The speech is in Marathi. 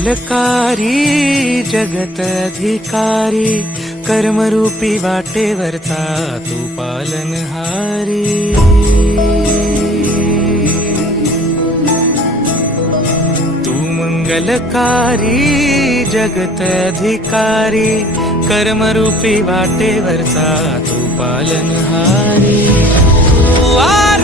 मंगलकारी जगत अधिकारी, कर्मरूपी वाटेवरचा तू पालनहारी। तू मंगलकारी जगत अधिकारी, कर्मरूपी वाटेवरचा तू पालनहारी।